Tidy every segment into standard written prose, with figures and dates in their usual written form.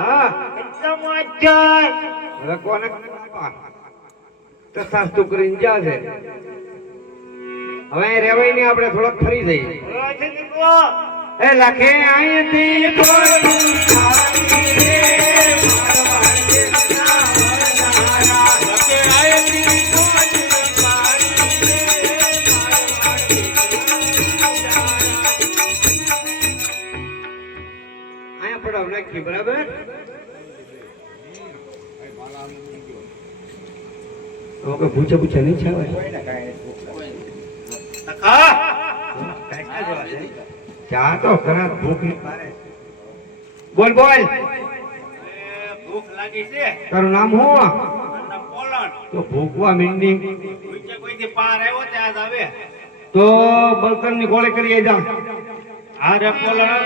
હા એકદમ અજય હવે કોને તથાસ્તુ કરીને જ્યાં છે હવે રેવાય ને આપણે થોડોક ફરી જઈએ એ લખે અહીંથી નાખી બરાબર પૂછે પૂછે નહીં છે ચા તો ઘણા ભૂખ બોલ બોલ ભૂખ લાગી છે તારું નામ શું પોલણ તો ભૂખવા મીંડી કોઈથી પાર આવ્યો ત્યાં જ આવે તો બળતણ ની ગોળે કરી જા અરે પોલણ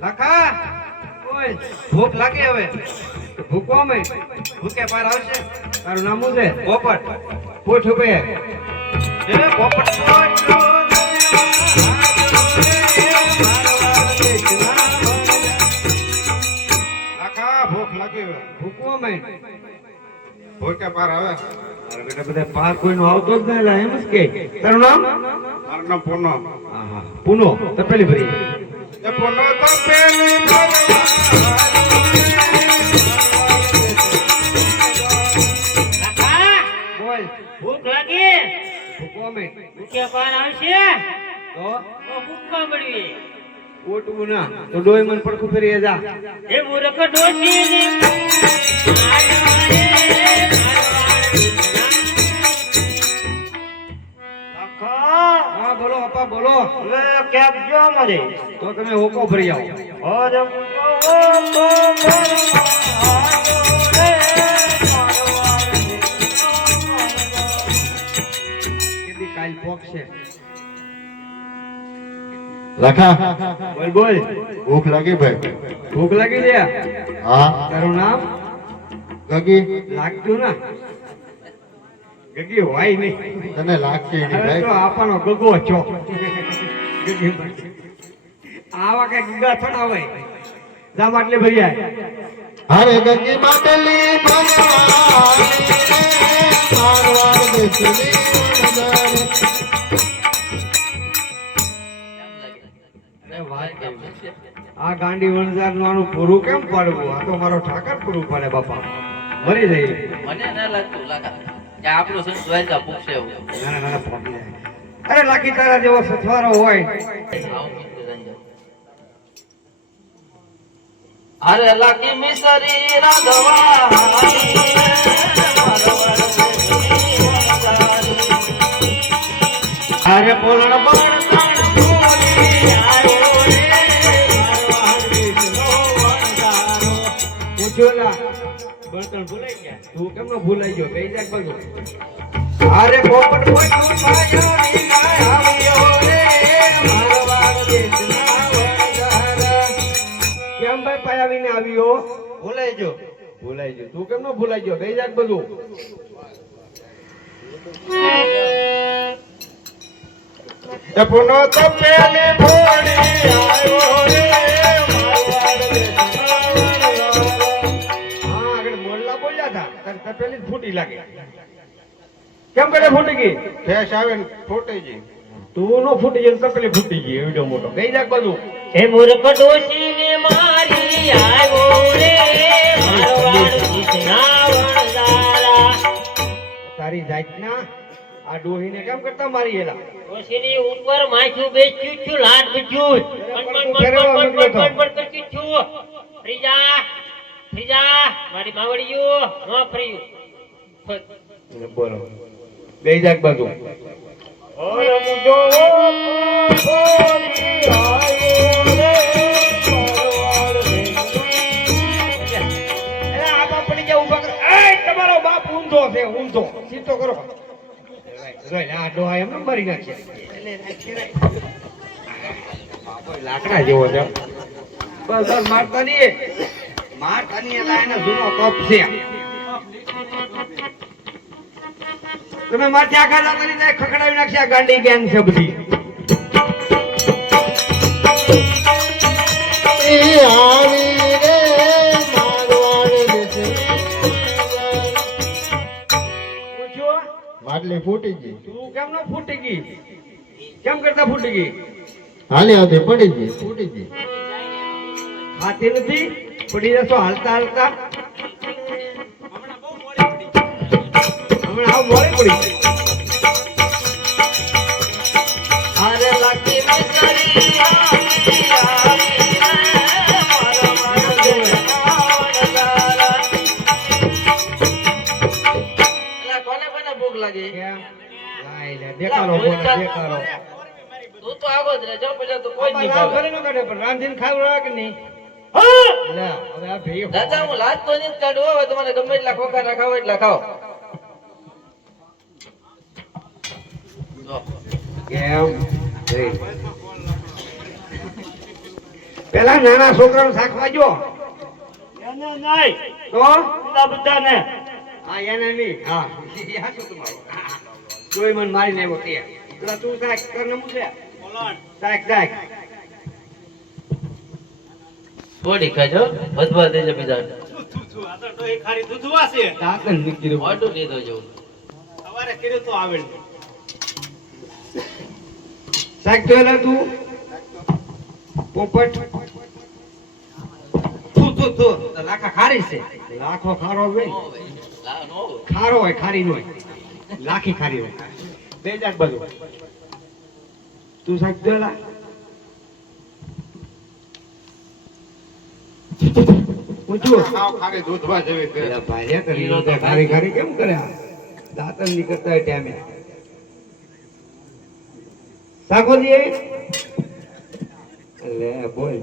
લખા ઓય ભૂખ લાગે હવે ભૂખવા મે ભૂખે પાર આવશે તારું નામ શું છે પોપટ પૂછ ઉભે એ પોપટ લખા ભૂખ લાગે હવે ભૂખવા મે ભૂખે પાર આવે અરે બેટા બધા પાર કોઈનો આવતો જ નહીં લા એમ જ કે તારું નામ મારું નામ પૂનો હા હા પૂનો તો પેલી ભરી એ પૂનો તો પેલી બોલ ભૂખ લાગી ભૂખવા મે ભૂખે પાર આવશે તો ભૂખવા મળવી ઓટવું ના તો ડોય મન પડખું ફરી જા એ મૂર્ખ ડોશી હા બોલો અપા બોલો કેબ જો મને તો તમે હોકો ભરી આવો કેટલી કાલ પોકશે લખા બોલ બોલ ભૂખ લાગી ભાઈ ભૂખ લાગી લે હા તારું નામ ગગી લાગતું ના ગગી હોય નહીં તને લાગશે નહીં અરે તો ભાઈ આપવાનો ગગો છો ગગી આવા કઈ ગગા થોડા હોય જા માટલે ભૈયા અરે ગગી માટલી આ ગાંડી વણઝાર નું પૂરું કેમ પાડવું આ તો મારો ઠાકર પૂરું પાડે બાપા મરી જઈ મને ના લાગતું લાગા કે આપણું સંત દ્વારકા પૂછશે એવું નાના નાના ફોટી જાય અરે લાખી તારા જેવો સથવારો હોય અરે લાકી મિસરી રાધવા અરે પોલણ પણ બળતણ ભૂલાઈ ગયા તું કેમ નો ભૂલાઈ ગયો બે જાક બાજુ અરે પોપટ પોપટ પાયો ની ગાય આવ્યો રે મારો વાળો દેશના વંજારા કેમ ભાઈ પાયાવીને આવ્યો ભૂલાઈ ગયો તું કેમ નો ભૂલાઈ ગયો બે જાક બાજુ એ પુનો તો પેલી ભોળી આવ્યો રે પેલી ફૂટી લાગે કેમ કરે ફૂટી ગઈ ફેસ આવે ને ફૂટી ગઈ તું નો ફૂટી ગઈ કપેલી ફૂટી ગઈ એવડો મોટો ગઈ જાક બાજુ હે મૂર્ખ ડોશી ને મારી આવ્યો રે મારવાડ કૃષ્ણા વણઝારા તારી જાતના આ ડોહીને કેમ કરતા મારી એલા ડોશી ની ઉપર માથું બેચ્યું છું લાટ બીજું પણ કરતી છું ફ્રીજા મારી માવડીયું નો ફ્રીયું બોલો બે જાક બાજુ ઓય મુજો બોલી આવ્યો રે અરે આ બાપ પડી જા ઉભા કર એ તમારો બાપ ઊંધો છે ઊંધો સીધો કરો જોઈ આ ડોહા એમ મરી નાખ્યા લાકડા જેવો છે બસ મારતા નહીં એલા એના જૂનો કપ છે તમે માથે આખા દાદાની જાય ખખડાવી નાખશે આ ગાંડી ગેંગ છે બધી એ આવી રે મારવાડ દેશે પૂછો માટલી ફૂટી ગઈ તું કેમ ન ફૂટી ગઈ કેમ કરતા ફૂટી ગઈ હાલી આવતી પડી ગઈ ફૂટી ગઈ ખાતી નથી પડી જશો હાલતા હાલતા હમણાં આવ મોડી પડી અરે લાકી મિસરી આવી આવી રે મારા મારા દેવના એલા કોને કોને ભૂખ લાગી કેમ લાઈ લે દેખાડો કોને દેખાડો તું તો આગો જ રે જો પછી તો કોઈ નહીં આ ખાવે ફરી ન કાઢે પણ રાંધીને ખાવ કે નહીં લે હવે આ ભઈ દાદા હું લાજ તો નહીં કાઢું હવે તમારે ગમે એટલા ખોખા ના ખાવ એટલા ખાઓ જો કેમ પેલા નાના છોકરાને શાકવા જો એને નહીં તો બધાને હા એને નહીં હા યા શું તમારું જોઈ મને મારીને આવ્યો તે પેલા તું શાક કર ને મૂકે શાક શાક થોડી ખાજો વધવા દેજો બીજા દાંતન મૂકી દો ઓટું લીધો જો શાક તો એલા તું પોપટ તું તો લાખા ખારી છે લાખો ખારો હોય લા નો ખારો હોય ખારી નો હોય લાખી ખારી હોય બે જાત બધું તું શાક તો એલા પૂછું સાવ ખાલી દૂધવા જેવી કરે એલા ભાઈ કરી ખારી ખારી કેમ કર્યા દાંતન નીકળતા હોય ટાઈમે સાકોજી લે બોલ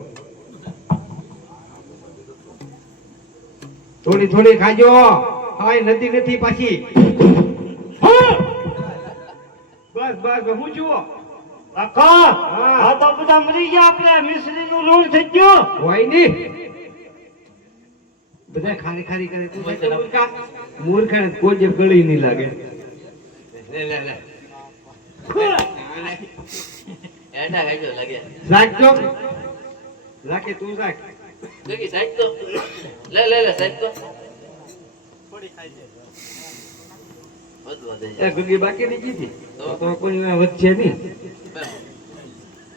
થોડી થોડી ખાજો હાય નથી નથી પાછી બસ બસ હું જુઓ કાકા આ તો બધા મરી ગયા આપણે મિશ્રી નું લોન થઈ ગયું હોય ની બધા ખારી ખારી કરે તું મૂર્ખા મૂર્ખા કોઈ જે ગળી નહીં લાગે લે લે લે એડા ખાજો લાગે રાખજો રાખે તું રાખ દેખી સાઈડ તો લે લે લે સાઈડ તો વધવા દેજો એ ગુગી બાકી ની કીધી તો કોઈ વચ્ચે નહીં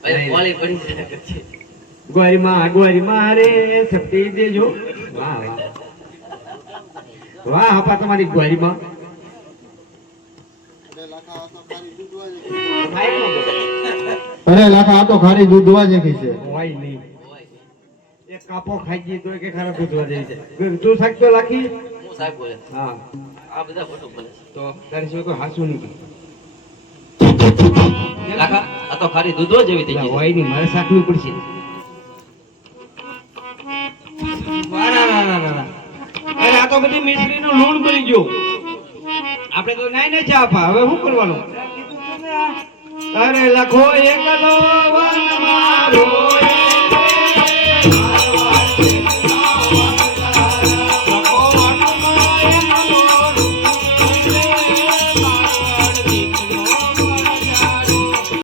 ભાઈ પોળી પડી જાય પછી ગોરી માં રે શક્તિ દેજો વાહ વાહ વાહ આપા તમારી ગોરી માં અરે લાખા આ તો ખાલી દૂધવા જેવી છે હોય નહીં એક કાપો ખાઈ ગઈ તો કે ખરાબ દૂધવા જાય છે તું શાક તો લાખી હું સાહેબ બોલે હા આ બધા ખોટું બોલે તો તારી શું કોઈ હાસું નહીં લાખા આ તો ખાલી દૂધો જેવી થઈ ગઈ હોય નહીં મારે શાકવી પડશે અરે આ તો બધી મિશ્રીનું લૂણ બની ગયું આપણે તો નાઈ ને ચા આપા હવે શું કરવાનું અરે લખો એકલો વન મારો